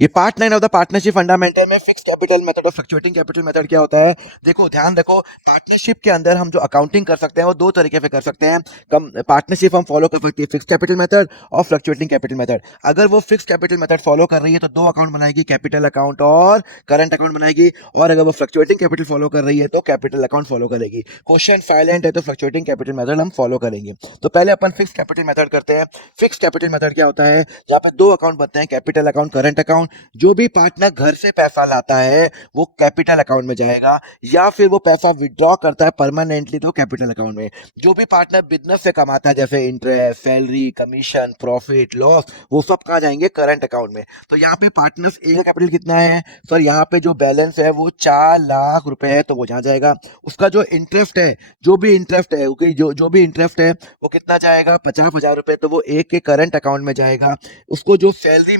ये part 9 of the partnership fundamental में fix capital method और फ्लक्चुएटिंग कैपिटल मेथड क्या होता है। देखो ध्यान रखो, पार्टनरशिप के अंदर हम जो अकाउंटिंग कर सकते हैं वो दो तरीके से कर सकते हैं। कम पार्टनरशिप हम फॉलो कर सकते हैं फिक्स कैपिटल मेथड और फ्लक्चुएटिंग कैपिटल मेथड। अगर वो फिक्स कैपिटल मेथड फॉलो कर रही है तो दो अकाउंट बनाएगी, कैपिटल अकाउंट और करंट अकाउंट बनाएगी। और अगर वो फ्लक्चुएटिंग कैपिटल फॉलो कर रही है तो कैपिटल अकाउंट फॉलो करेगी। क्वेश्चन साइलेंट है तो फ्लक्चुएटिंग कैपिटल मेथड हम फॉलो करेंगे। तो पहले अपन फिक्स कैपिटल मेथड करते हैं। फिक्स कैपिटल मेथड क्या होता है, जहाँ पे दो अकाउंट बनते हैं, कैपिटल अकाउंट, करंट अकाउंट। जो भी पार्टनर घर से पैसा लाता है वो कैपिटल अकाउंट में जाएगा, या फिर वो पैसा विड्रॉ करता है परमानेंटली तो कैपिटल अकाउंट में। जो भी पार्टनर बिजनेस से कमाता है जैसे interest, salary, commission, profit, loss, वो सब कहाँ जाएंगे, करंट अकाउंट में। तो यहाँ पे पार्टनर्स ए का कैपिटल कितना है सर, यहाँ पे जो बैलेंस है वो 4 लाख रुपए है तो वो जहाँ जाएगा। उसका जो इंटरेस्ट है, जो भी इंटरेस्ट है, ओके, जो भी इंटरेस्ट है वो कितना जाएगा, 50,000 रुपए, तो वो एक के करंट अकाउंट में जाएगा। उसको जो सैलरी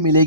मिलेगी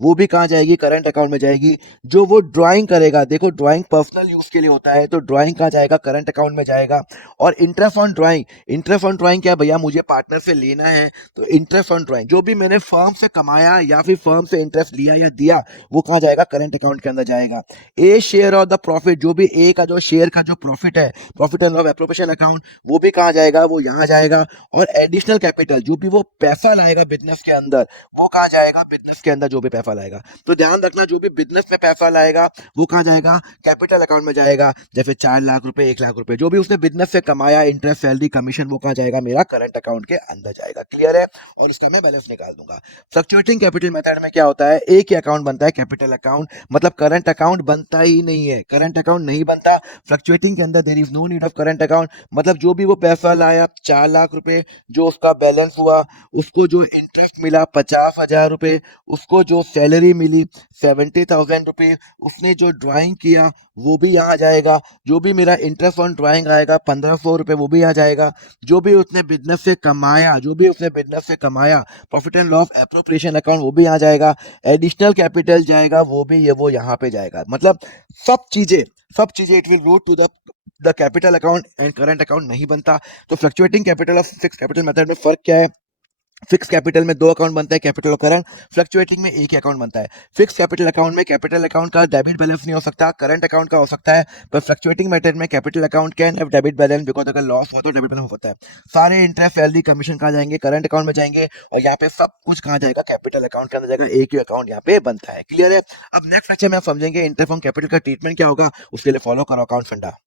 वो भी कहाँ जाएगी, करंट अकाउंट में जाएगी। जो वो ड्राइंग करेगा, देखो ड्राइंग पर्सनल यूज के लिए होता है तो ड्राइंग कहाँ जाएगा, करंट अकाउंट में जाएगा। और इंटरेस्ट ऑन ड्राइंग क्या भैया, मुझे पार्टनर से लेना है तो इंटरेस्ट ऑन ड्राइंग, जो भी मैंने फर्म से कमाया या फिर फर्म से इंटरेस्ट लिया या दिया, वो कहाँ जाएगा, करंट अकाउंट के अंदर जाएगा। ए शेयर ऑफ द प्रॉफिट, जो भी ए का जो शेयर का जो प्रॉफिट है, profit and loss appropriation account, वो भी कहाँ जाएगा, वो यहाँ जाएगा। और एडिशनल कैपिटल, जो भी वो पैसा लाएगा बिजनेस के अंदर, वो कहाँ जाएगा, बिजनेस के अंदर जो भी पैसा लाएगा। तो ध्यान रखना, जो भी बिजनेस में पैसा लाएगा वो कहाँ जाएगा, कैपिटल अकाउंट में जाएगा। जैसे 4 लाख रुपए, 1 लाख रुपए, जो भी उसने बिजनेस से कमाया, इंटरेस्ट, सैलरी, कमीशन, वो कहाँ जाएगा, मेरा करंट अकाउंट के अंदर जाएगा। क्लियर है। और इसका मैं बैलेंस निकाल दूंगा। फ्लक्चुएटिंग कैपिटल मेथड में क्या होता है, एक ही अकाउंट बनता है, कैपिटल अकाउंट, मतलब करंट अकाउंट बनता ही नहीं है, करंट अकाउंट नहीं बनता फ्लक्चुएटिंग के अंदर। There is no need of current account. मतलब जो भी वो पैसा लाया, 4 लाख रुपए, जो उसका बैलेंस हुआ, उसको जो इंटरेस्ट मिला 50,000 रुपए, उसको जो सैलरी मिली 70,000 रुपये, उसने जो ड्राइंग किया वो भी यहाँ जाएगा। जो भी मेरा इंटरेस्ट ऑन ड्राइंग आएगा 1,500 रुपये, वो भी यहाँ जाएगा। जो भी उसने बिजनेस से कमाया, profit and loss appropriation account, वो भी यहाँ जाएगा। एडिशनल कैपिटल जाएगा, वो यहाँ पे जाएगा। मतलब सब चीजें it will go to the capital account and current account नहीं बनता। तो फ्लक्चुएटिंग कैपिटल और फिक्स कैपिटल मेथड में फर्क क्या है। फिक्स कैपिटल में दो अकाउंट बनता है, कैपिटल और करंट। फ्लक्चुएटिंग में एक ही अकाउंट बनता है। फिक्स कैपिटल अकाउंट में कैपिटल अकाउंट का डेबिट बैलेंस नहीं हो सकता, करंट अकाउंट का हो सकता है। पर फ्लक्चुएटिंग मेथड में capital account can have debit balance, because अगर लॉस हो तो डेबिट बैलेंस हो सकता है। सारे इंटरेस्ट, सैलरी, कमीशन कहाँ जाएंगे, करंट अकाउंट में जाएंगे। और यहाँ पे सब कुछ कहाँ जाएगा, कैपिटल अकाउंट के अंदर जाएगा। एक ही अकाउंट यहाँ पे बनता है। क्लियर है। अब नेक्स्ट लेक्चर में आप समझेंगे इंटरेस्ट ऑन कैपिटल का ट्रीटमेंट क्या होगा। उसके लिए फॉलो करो अकाउंट फंडा।